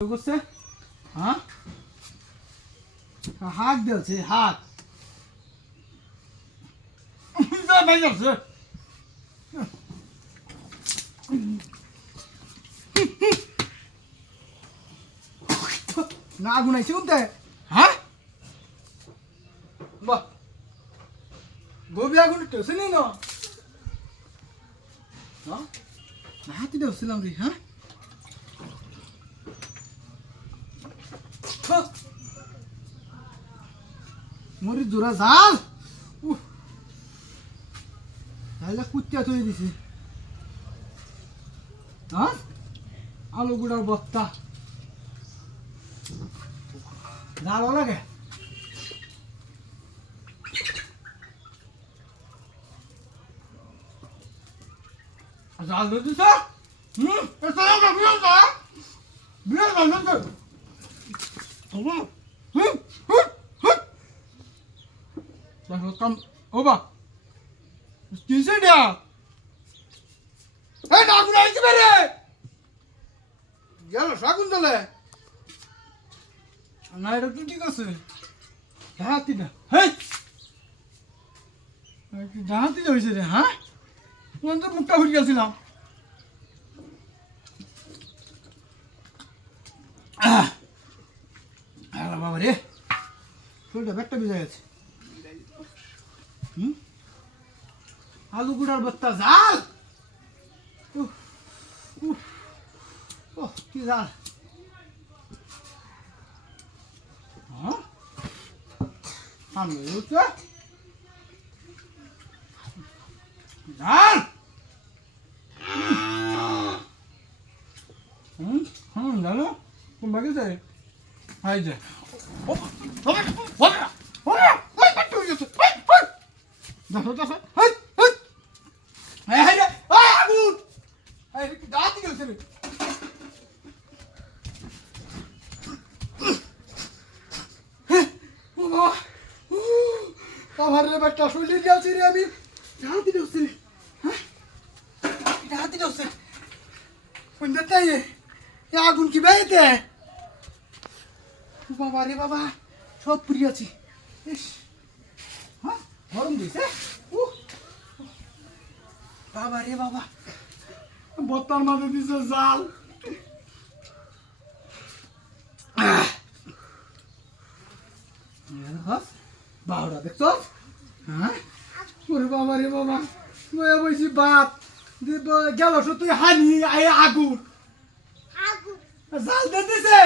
করছে হ্যাঁ হাত দিয়েছে হাত ভাই যাচ্ছে না আগুন আইছে কোনতে হ্যাঁ বাহ গোবি আগুন টেছে নেই না হ্যাঁ হাতি দেওছিলাম রে হ্যাঁ মরি জোড়া জাল তাহলে কুত্তা তৈরি দিছি হ্যাঁ আলু গুড়ার বস্তা জালও লাগে জাল দিছ কাম ওবা কিসে দিয়া এই আগুন আইছে বেরে গেল সাগুন দলে না এটা তো ঠিক আছে হাতি না হেই হাতি হয়েছে রে হ্যাঁ কোন তো মুখটা ঘুরে গেছিলাম বাবা রে শরীরটা ব্যাগটা ভিজে গেছে আলু গুড়ার বস্তা জাল কি জাল সামনে উঠছে জাল জানো কোন বাকি যায় হাই যায় দেখো দেখো আগুন দাঁতি গেছে রে আমার রে বেটা শরীরে গেছি রে আমি দাঁতি গেছে হ্যাঁ দাঁতি গেছে কোন দেখাই আগুন কি বাইতে বাবা রে বাবা সব পুড়ি আছি হ্যাঁ গরম দিছে বাবা রে বাবা বত্তার মাঝে দিছে জাল বাবা দেখছ হ্যাঁ ওরে বাবা রে বাবা বলছি বাপ গেল তুই হানি আগুন জাল দিয়ে দিছে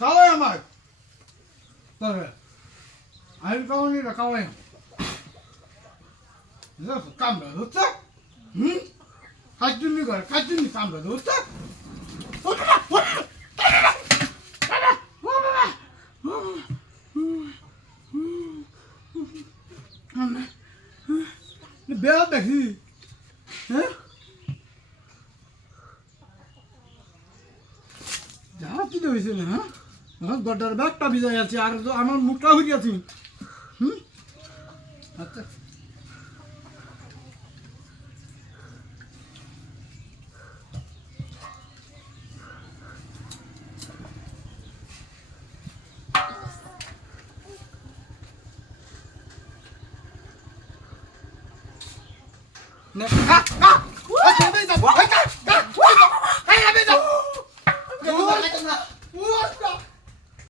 খাওয়াই আমার তবে আমি খাওয়ানি না খাওয়াই কামড়া ধরছে কাজুনি করে কাজুনি কামড়া ধরছে বেয়া দেখি হ্যাঁ হাতি হয়েছে না হ্যাঁ গড্ডার ব্যাগটা ভিজাই আছে আর আমার মুখটা হয়ে গেছে আচ্ছা নে